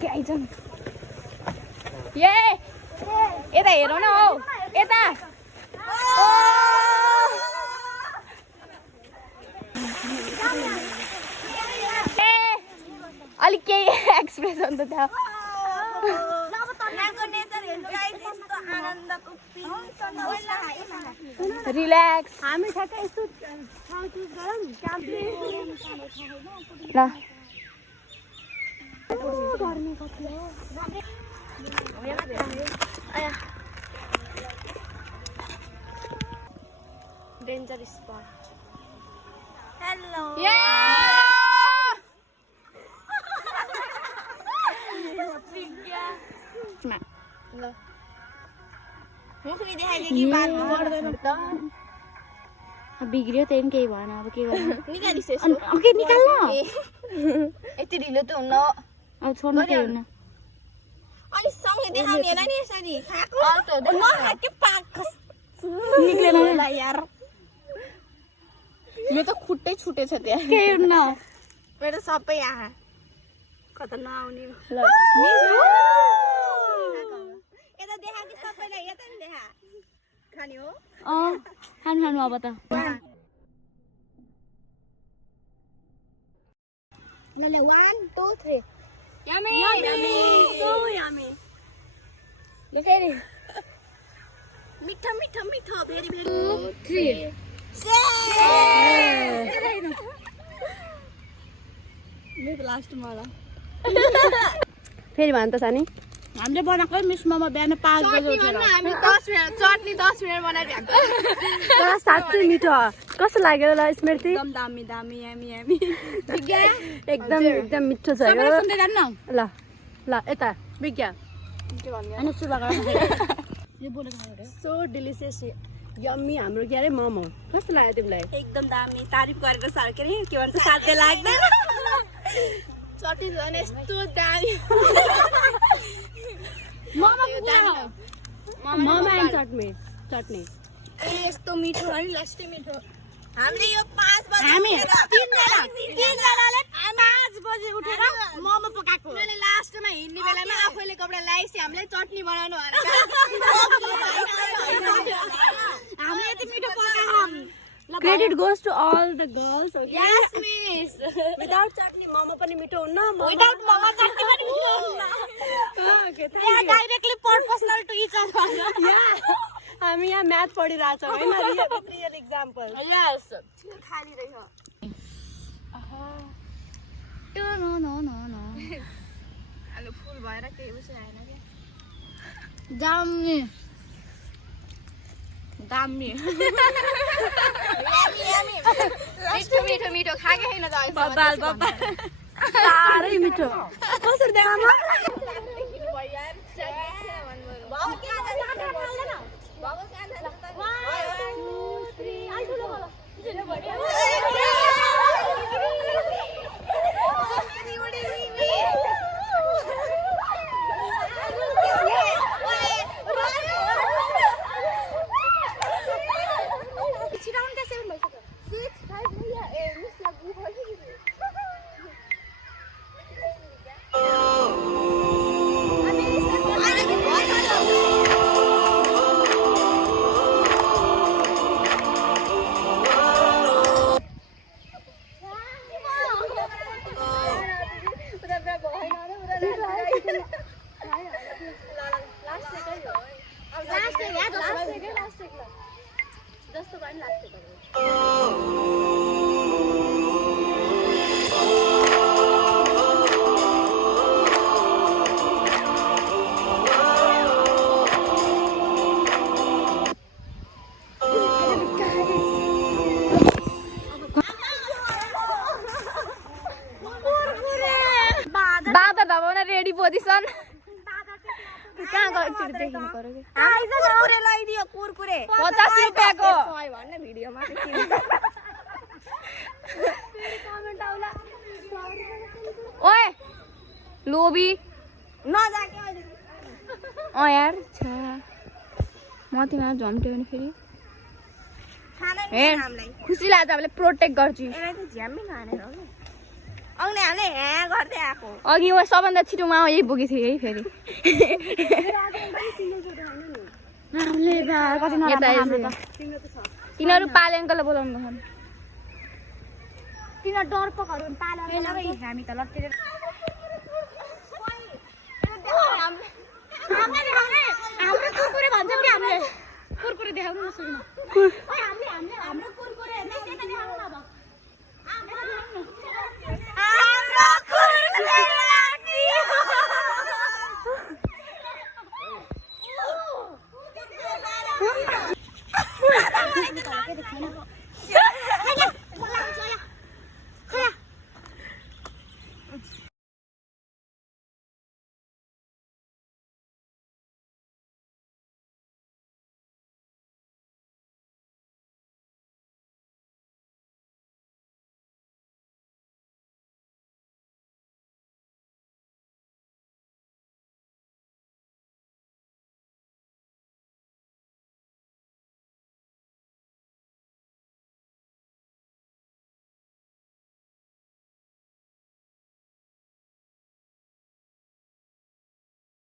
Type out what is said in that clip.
के आइज ए यता हेरौ न हौ यता अलिक केही एक्सप्रेसन त थियो रिल्याक्स हामी ठ्याक्कै यस्तो ठाउँ चुज गरौँ ल डेन्जर स्पट हेलो ल मुखले देखाइले कि बात गर्दैन त बिग्रियो त्यही केही भएन अब के गर्नु निकालिसै ओके निकाल न यति ढिलो त हुन्न अब छोड्नु के हुन्न अनि सँगै देखाउने होला नि यसरी खाएको नखाके पाक निक्लेन होला यार मेरो त खुट्टै छुटेछ त्यहाँ केही हुन्न मेरो सबै यहाँ कता नआउने ल यता देखा कि सबैलाई यता नि देखा खाने हो खानु अब त ल 1 2 3 यम्मी सो यम्मी ल फेरि मिठो मिठो मिठो भेरी भेरी 3 मेरो लास्ट मलाई फेरि भन त सानी हामीले बनाएको मिस मोमो बिहान 5 बजे उठेर हामी 10 मिनेट चटनी 10 मिनेट बनाइराख्छ तर साच्चै मिठो कस्तो लाग्यो ल स्मृति एकदम दामी दामी यामी यामी एकदम मिठो छ यो सुन्दै जान्न ल ल यता विज्ञा के भन्ने अनि सुबा गरेर यो बोलेको खानु सो डिलिसियस यम्मी हाम्रो के अरे मोमो कस्तो लाग्यो तिमीलाई एकदम दामी तारिफ गरेको सार के रे के भन्छ साथै लाग्दैन चटनी झन् यस्तो दामी मोमो मोमो एन्ड चटनी ए यस्तो मिठो अनि लास्टै मिठो हामीले यो 5 बजे हामी 3 जनाले 5 बजे उठेर मोमो पकाएको मैले लास्टमा हिँड्ने बेलामा आफैले कपडा लगाएपछि हामीले चटनी बनाउनु भएर हामीले यति मिठो पकाएको Credit goes to all the girls. Okay? Yes, miss. Without chutney, mama pani mito hunna. Without mama chutney pani mito hunna. Okay, thank you. Yeah, directly proportional to each other. Yeah. हामी यहाँ math पढिरहेछ हैन real example यस खाली रह्यो no no no no अलि फुल भएर केही उसे आएन के दामी दामी यामी मिठो मिठो मिठो खाके हैन त बबाल बबाल सारै मिठो कसरी दे आमा रेडी पोजिसन कहाँ गयो देखिनु पर्यो के आइज न कुरकुरे ल्याइदियो कुरकुरे 50 रुपैयाँको भन्ने भिडियोमा फेरि कमेन्ट आउला ओए लोभी नजाके अहिले यार छ म तिमीलाई झम्ट्यो भने फेरि खाना नि हामीलाई खुसी लाग्छ हामीले प्रोटेक्ट गर्छु यसलाई त झ्याम्मै नहानेर हो आउने हाले ह्या गर्दै आएको अघि म सबभन्दा छिटो म यही पुगेको थिएँ है फेरि तिनीहरू पालेङ्कलाई बोलाउनु भएन तिनीहरू डरपोकहरू पालेर हामी त लट्टेर